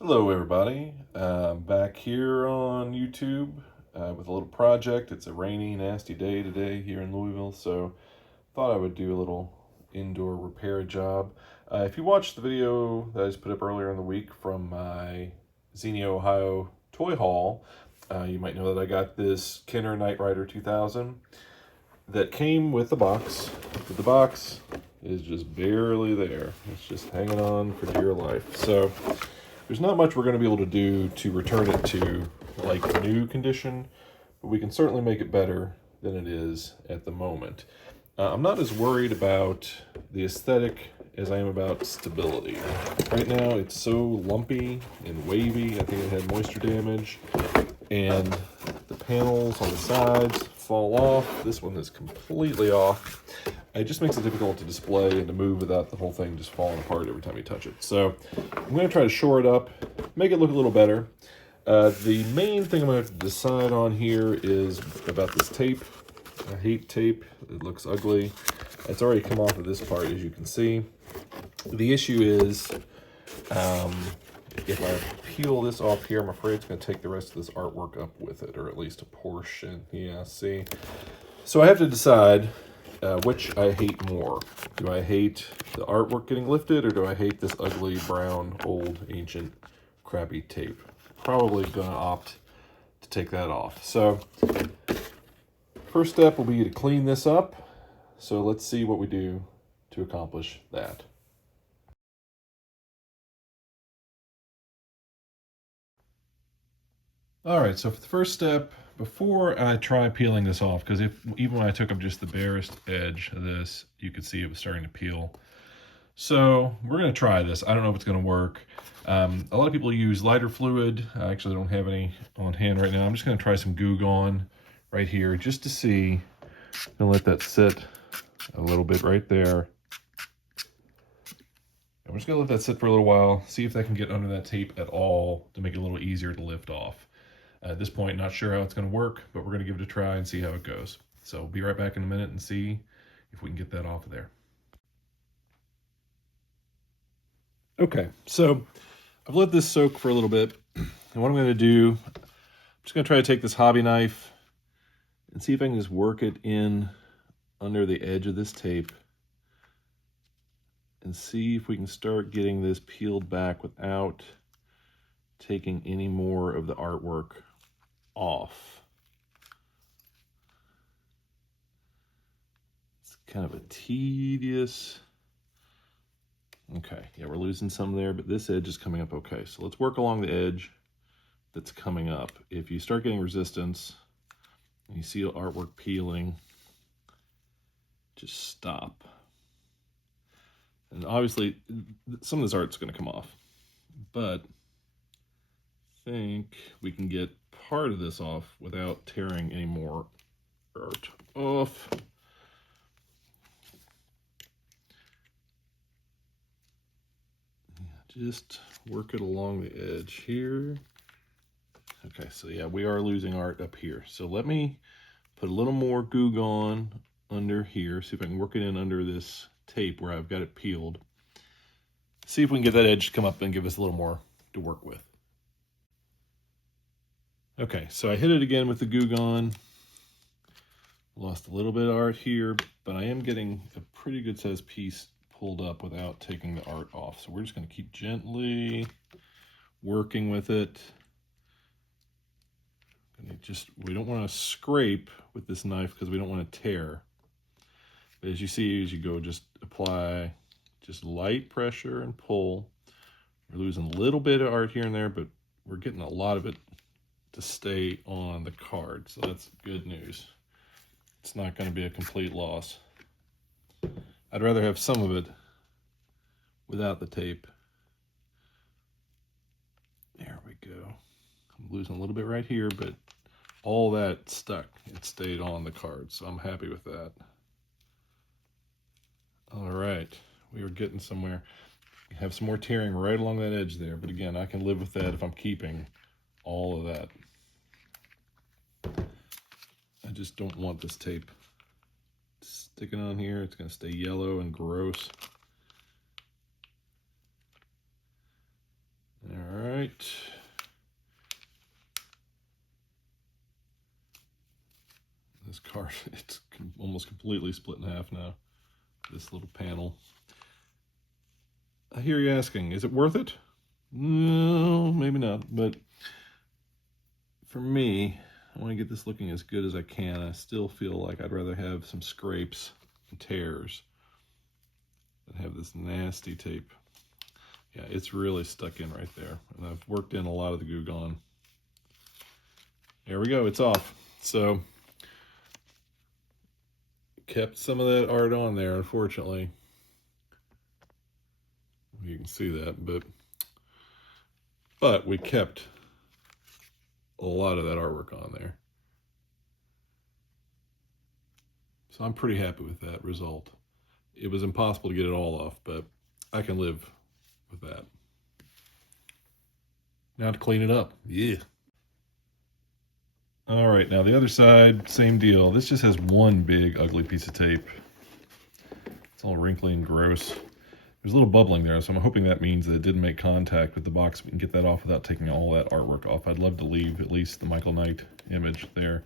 Hello everybody, I'm back here on YouTube with a little project. It's a rainy, nasty day today here in Louisville, so thought I would do a little indoor repair job. If you watched the video that I just put up earlier in the week from my Xenia, Ohio toy haul, you might know that I got this Kenner Knight Rider 2000 that came with the box, but the box is just barely there. It's just hanging on for dear life. So there's not much we're going to be able to do to return it to like new condition, but we can certainly make it better than it is at the moment. I'm not as worried about the aesthetic as I am about stability. Right now it's so lumpy and wavy. I think it had moisture damage, and the panels on the sides fall off. This one is completely off. It just makes it difficult to display and to move without the whole thing just falling apart every time you touch it. So I'm going to try to shore it up, make it look a little better. The main thing I'm going to have to decide on here is about this tape. I hate tape. It looks ugly. It's already come off of this part, as you can see. The issue is if I peel this off here, I'm afraid it's going to take the rest of this artwork up with it, or at least a portion. Yeah, see? So I have to decide which I hate more. Do I hate the artwork getting lifted, or do I hate this ugly, brown, old, ancient, crappy tape? Probably going to opt to take that off. So first step will be to clean this up. So let's see what we do to accomplish that. All right, so for the first step, before I try peeling this off, because even when I took up just the barest edge of this, you could see it was starting to peel. So we're going to try this. I don't know if it's going to work. A lot of people use lighter fluid. I actually don't have any on hand right now. I'm just going to try some Goo Gone right here just to see. I'm going to let that sit a little bit right there. I'm just going to let that sit for a little while, see if that can get under that tape at all to make it a little easier to lift off. At this point, not sure how it's going to work, but we're going to give it a try and see how it goes. So we'll be right back in a minute and see if we can get that off of there. Okay, so I've let this soak for a little bit, and what I'm going to do, I'm just going to try to take this hobby knife and see if I can just work it in under the edge of this tape and see if we can start getting this peeled back without taking any more of the artwork off. It's kind of a tedious... Okay, yeah, we're losing some there, but this edge is coming up okay. So let's work along the edge that's coming up. If you start getting resistance and you see artwork peeling, just stop. And obviously, some of this art's going to come off, but I think we can get part of this off without tearing any more art off. Just work it along the edge here. Okay, so yeah, we are losing art up here. So let me put a little more Goo Gone under here, see if I can work it in under this tape where I've got it peeled. See if we can get that edge to come up and give us a little more to work with. Okay, so I hit it again with the Goo Gone. Lost a little bit of art here, but I am getting a pretty good sized piece pulled up without taking the art off. So we're just going to keep gently working with it. And we don't want to scrape with this knife because we don't want to tear. But as you see, as you go, just apply just light pressure and pull. We're losing a little bit of art here and there, but we're getting a lot of it to stay on the card. So that's good news. It's not going to be a complete loss. I'd rather have some of it without the tape. There we go. I'm losing a little bit right here, but all that stuck. It stayed on the card, so I'm happy with that. All right, we are getting somewhere. Have some more tearing right along that edge there, but again, I can live with that if I'm keeping all of that. I just don't want this tape sticking on here. It's going to stay yellow and gross. All right, this card, it's almost completely split in half now, this little panel. I hear you asking, is it worth it? No, maybe not, but for me, I want to get this looking as good as I can. I still feel like I'd rather have some scrapes and tears than have this nasty tape. Yeah, it's really stuck in right there. And I've worked in a lot of the Goo Gone. There we go, it's off. So, kept some of that art on there, unfortunately. You can see that, but we kept a lot of that artwork on there. So I'm pretty happy with that result. It was impossible to get it all off, but I can live with that. Now to clean it up. Yeah. All right, now the other side, same deal. This just has one big ugly piece of tape. It's all wrinkly and gross. There's a little bubbling there, so I'm hoping that means that it didn't make contact with the box. We can get that off without taking all that artwork off. I'd love to leave at least the Michael Knight image there.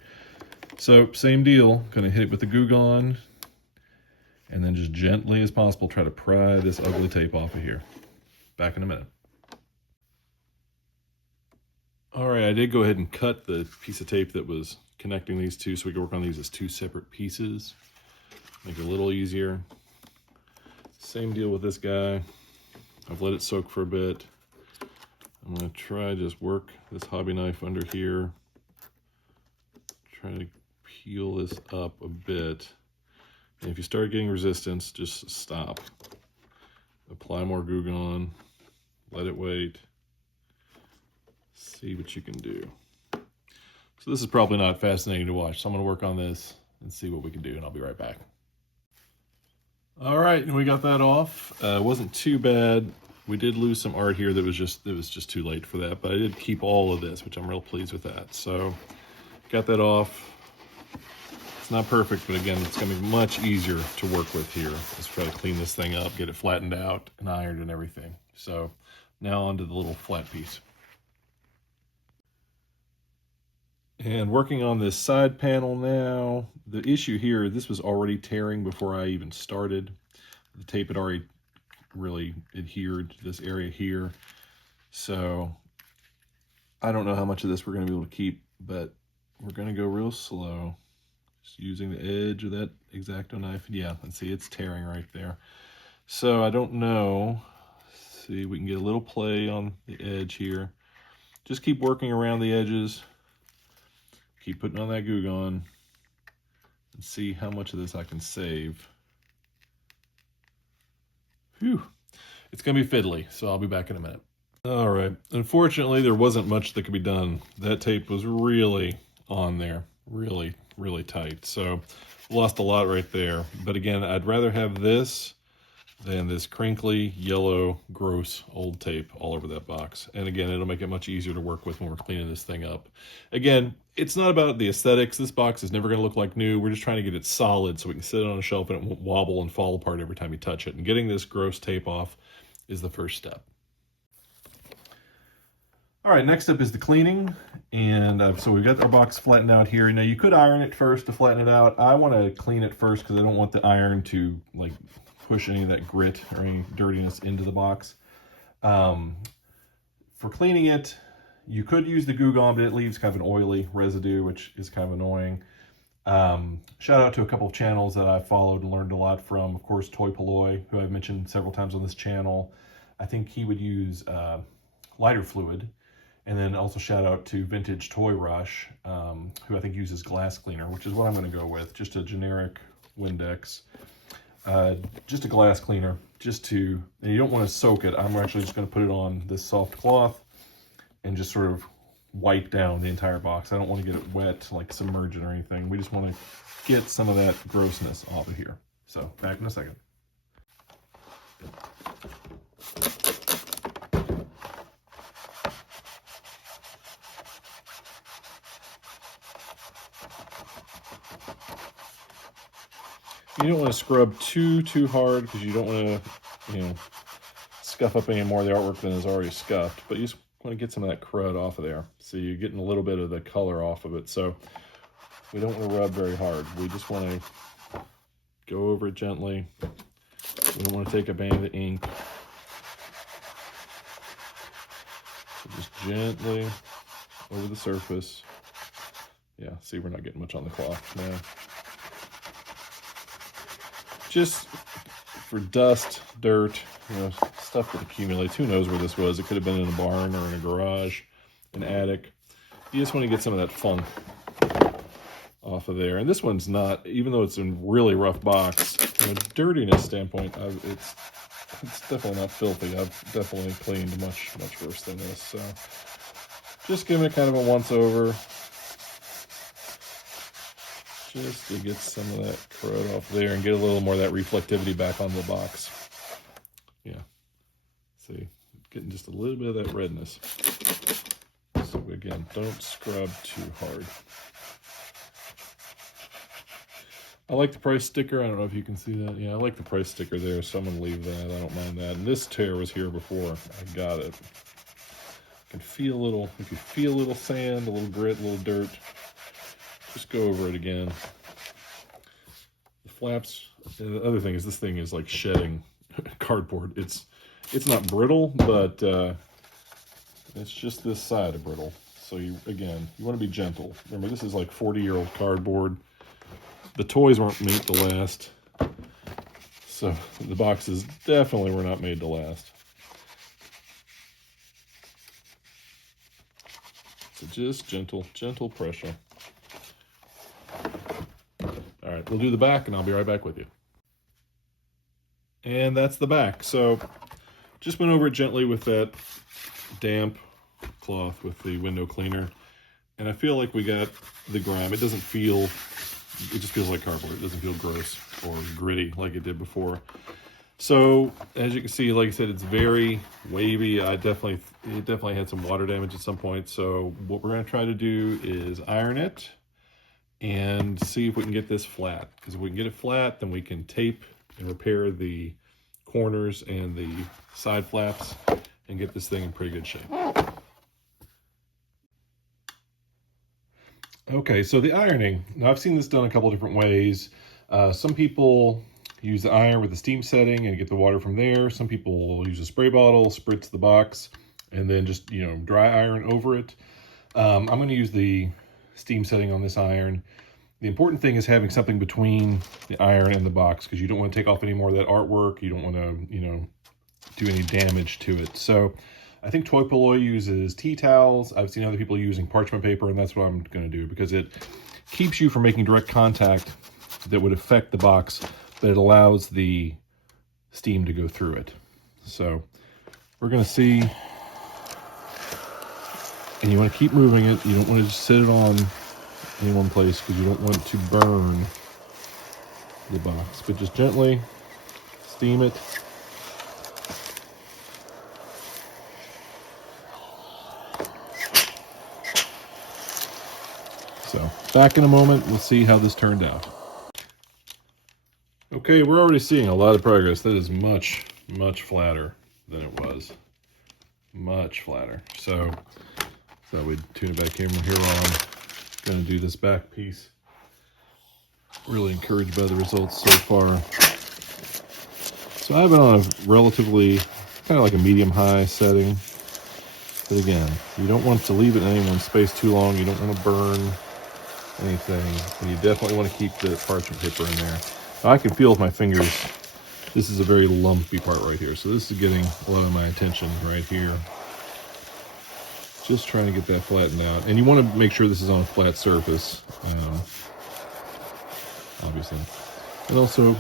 So, same deal. Gonna hit it with the Goo Gone, and then just gently as possible try to pry this ugly tape off of here. Back in a minute. All right, I did go ahead and cut the piece of tape that was connecting these two so we can work on these as two separate pieces. Make it a little easier. Same deal with this guy. I've let it soak for a bit. I'm going to try just work this hobby knife under here. Try to peel this up a bit. And if you start getting resistance, just stop. Apply more Goo Gone. Let it wait. See what you can do. So this is probably not fascinating to watch. So I'm going to work on this and see what we can do, and I'll be right back. All right, and we got that off. It wasn't too bad. We did lose some art here that was just too late for that, but I did keep all of this, which I'm real pleased with that. So got that off. It's not perfect, but again, it's gonna be much easier to work with here. Let's try to clean this thing up, get it flattened out and ironed and everything. So now onto the little flat piece. And working on this side panel now, the issue here, this was already tearing before I even started. The tape had already really adhered to this area here. So I don't know how much of this we're gonna be able to keep, but we're gonna go real slow. Just using the edge of that X-Acto knife. Yeah, and see it's tearing right there. So I don't know. Let's see, we can get a little play on the edge here. Just keep working around the edges. Keep putting on that Goo Gone and see how much of this I can save. Phew, it's gonna be fiddly, so I'll be back in a minute. All right, unfortunately there wasn't much that could be done. That tape was really on there, really, really tight. So lost a lot right there. But again, I'd rather have this than this crinkly, yellow, gross old tape all over that box. And again, it'll make it much easier to work with when we're cleaning this thing up. Again, it's not about the aesthetics. This box is never gonna look like new. We're just trying to get it solid so we can sit it on a shelf and it won't wobble and fall apart every time you touch it. And getting this gross tape off is the first step. All right, next up is the cleaning. And so we've got our box flattened out here. Now you could iron it first to flatten it out. I wanna clean it first because I don't want the iron to like push any of that grit or any dirtiness into the box. For cleaning it, you could use the Goo Gone, but it leaves kind of an oily residue, which is kind of annoying. Shout out to a couple of channels that I followed and learned a lot from. Of course, Toy Polloy, who I've mentioned several times on this channel. I think he would use lighter fluid. And then also shout out to Vintage Toy Rush, who I think uses glass cleaner, which is what I'm gonna go with. Just a generic Windex. Just a glass cleaner, and you don't want to soak it. I'm actually just going to put it on this soft cloth and just sort of wipe down the entire box. I don't want to get it wet, like submerge it or anything. We just want to get some of that grossness off of here. So, back in a second. You don't want to scrub too hard because you don't want to, scuff up any more of the artwork than is already scuffed. But you just want to get some of that crud off of there. So you're getting a little bit of the color off of it. So we don't want to rub very hard. We just want to go over it gently. We don't want to take up any of the ink. So just gently over the surface. Yeah, see, we're not getting much on the cloth now. Just for dust, dirt, stuff that accumulates. Who knows where this was? It could have been in a barn or in a garage, an attic. You just want to get some of that funk off of there. And this one's not, even though it's in a really rough box, from a dirtiness standpoint, it's definitely not filthy. I've definitely cleaned much worse than this. So just giving it kind of a once over, just to get some of that crud off there and get a little more of that reflectivity back on the box. Yeah, see, getting just a little bit of that redness. So again, don't scrub too hard. I like the price sticker. I don't know if you can see that. Yeah, I like the price sticker there, so I'm going to leave that. I don't mind that. And this tear was here before I got it. You can feel a little, if you feel a little sand, a little grit, a little dirt, just go over it again. The flaps, and the other thing is this thing is like shedding cardboard. It's not brittle, but it's just this side of brittle. So you want to be gentle. Remember, this is like 40-year-old cardboard. The toys weren't made to last, so the boxes definitely were not made to last. So just gentle pressure. All right, we'll do the back and I'll be right back with you. And that's the back. So just went over it gently with that damp cloth with the window cleaner. And I feel like we got the grime. It doesn't feel, it just feels like cardboard. It doesn't feel gross or gritty like it did before. So as you can see, like I said, it's very wavy. It definitely had some water damage at some point. So what we're going to try to do is iron it and see if we can get this flat. Because if we can get it flat, then we can tape and repair the corners and the side flaps and get this thing in pretty good shape. Okay, so the ironing. Now I've seen this done a couple different ways. Some people use the iron with the steam setting and get the water from there. Some people will use a spray bottle, spritz the box, and then just, dry iron over it. I'm going to use the steam setting on this iron. The important thing is having something between the iron and the box, because you don't want to take off any more of that artwork. You don't want to, do any damage to it. So I think Toy Polloi uses tea towels. I've seen other people using parchment paper, and that's what I'm going to do, because it keeps you from making direct contact that would affect the box, but it allows the steam to go through it. So we're going to see, and you want to keep moving it. You don't want to just sit it on any one place, because you don't want to burn the box, but just gently steam it. So back in a moment, we'll see how this turned out. Okay, we're already seeing a lot of progress. That is much flatter than it was. Much flatter. So we'd tune it back in from here on. Going to do this back piece. Really encouraged by the results so far. So I've been on a relatively, kind of like a medium-high setting. But again, you don't want to leave it in any one space too long. You don't want to burn anything. And you definitely want to keep the parchment paper in there. Now, I can feel with my fingers, this is a very lumpy part right here. So this is getting a lot of my attention right here. Just trying to get that flattened out. And you want to make sure this is on a flat surface, obviously. And also,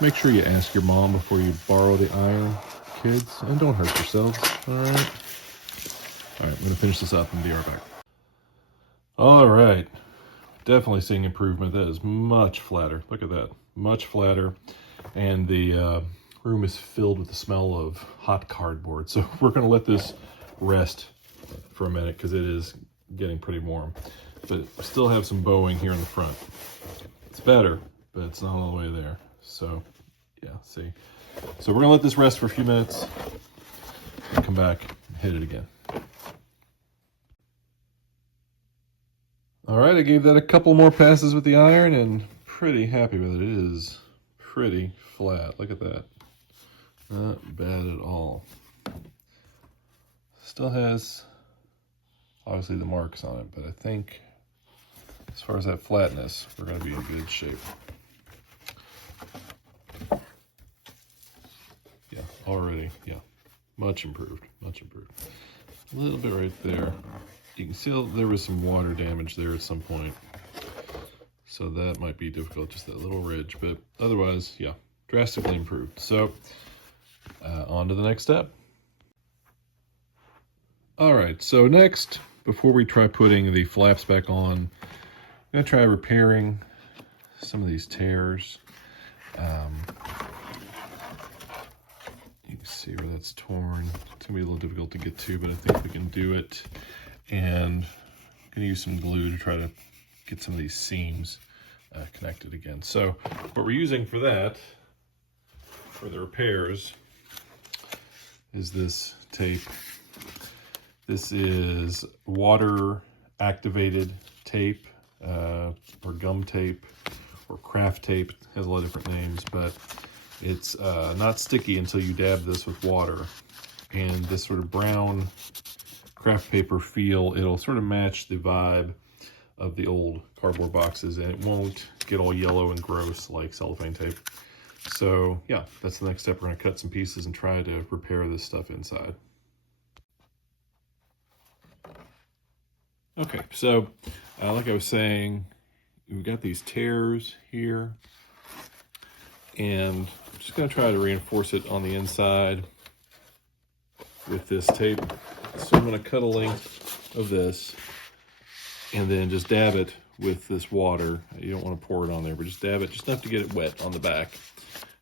make sure you ask your mom before you borrow the iron, kids. And don't hurt yourselves, all right? All right, I'm going to finish this up and be right back. All right. Definitely seeing improvement. That is much flatter. Look at that. Much flatter. And the room is filled with the smell of hot cardboard. So we're going to let this rest for a minute, because it is getting pretty warm. But still have some bowing here in the front. It's better, but it's not all the way there. So, yeah, see. So we're going to let this rest for a few minutes and come back and hit it again. All right, I gave that a couple more passes with the iron and pretty happy with it. It is pretty flat. Look at that. Not bad at all. Still has, obviously, the marks on it, but I think as far as that flatness, we're going to be in good shape. Yeah, already, yeah. Much improved, much improved. A little bit right there. You can see there was some water damage there at some point. So that might be difficult, just that little ridge. But otherwise, yeah, drastically improved. So on to the next step. All right, so next, before we try putting the flaps back on, I'm going to try repairing some of these tears. You can see where that's torn. It's going to be a little difficult to get to, but I think we can do it. And I'm going to use some glue to try to get some of these seams connected again. So what we're using for that, for the repairs, is this tape. This is water activated tape, or gum tape, or craft tape. It has a lot of different names, but it's not sticky until you dab this with water. And this sort of brown craft paper feel, it'll sort of match the vibe of the old cardboard boxes, and it won't get all yellow and gross like cellophane tape. So yeah, that's the next step. We're gonna cut some pieces and try to repair this stuff inside. Okay, so like I was saying, we've got these tears here, and I'm just gonna try to reinforce it on the inside with this tape. So I'm gonna cut a length of this and then just dab it with this water. You don't want to pour it on there, but just dab it just enough to get it wet on the back.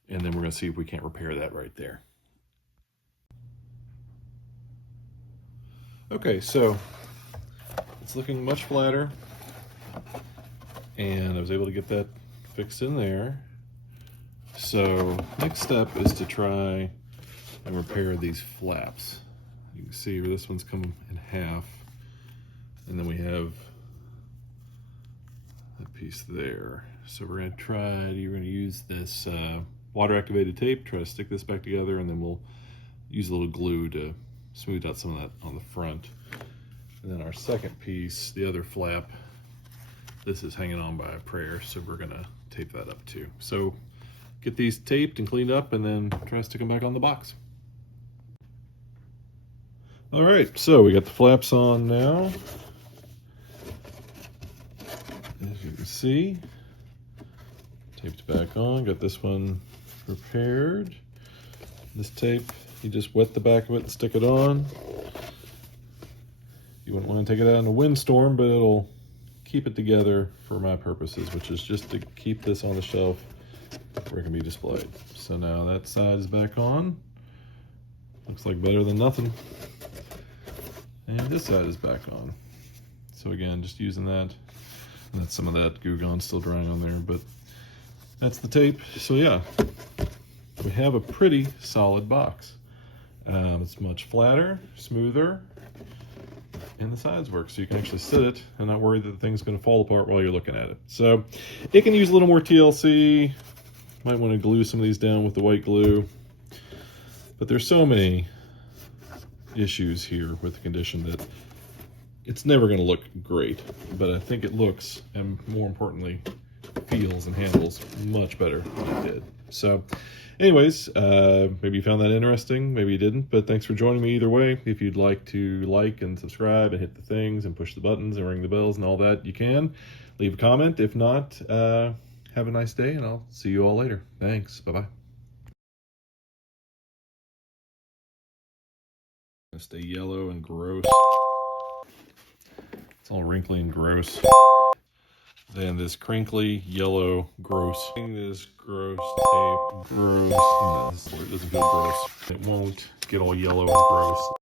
And then we're gonna see if we can't repair that right there. Okay, so it's looking much flatter, and I was able to get that fixed in there. So next step is to try and repair these flaps. You can see where this one's come in half, and then we have that piece there. So we're gonna use this water activated tape, try to stick this back together, and then we'll use a little glue to smooth out some of that on the front. And then our second piece, the other flap, this is hanging on by a prayer, so we're gonna tape that up too. So get these taped and cleaned up, and then try to stick them back on the box. All right, so we got the flaps on now. As you can see, taped back on. Got this one repaired. This tape, you just wet the back of it and stick it on. You wouldn't want to take it out in a windstorm, but it'll keep it together for my purposes, which is just to keep this on the shelf where it can be displayed. So now that side is back on. Looks like better than nothing. And this side is back on. So again, just using that. And that's some of that Goo Gone still drying on there, but that's the tape. So yeah, we have a pretty solid box. It's much flatter, smoother, and the sides work, so you can actually sit it and not worry that the thing's going to fall apart while you're looking at it. So it can use a little more TLC. Might want to glue some of these down with the white glue. But there's so many issues here with the condition that it's never going to look great. But I think it looks, and more importantly, feels and handles much better than it did. So anyways, maybe you found that interesting, maybe you didn't, but thanks for joining me either way. If you'd like to like and subscribe and hit the things and push the buttons and ring the bells and all that, you can. Leave a comment. If not, have a nice day, and I'll see you all later. Thanks. Bye-bye. Stay yellow and gross. It's all wrinkly and gross. Then this crinkly, yellow, gross. This gross tape, gross. No, it doesn't feel gross. It won't get all yellow and gross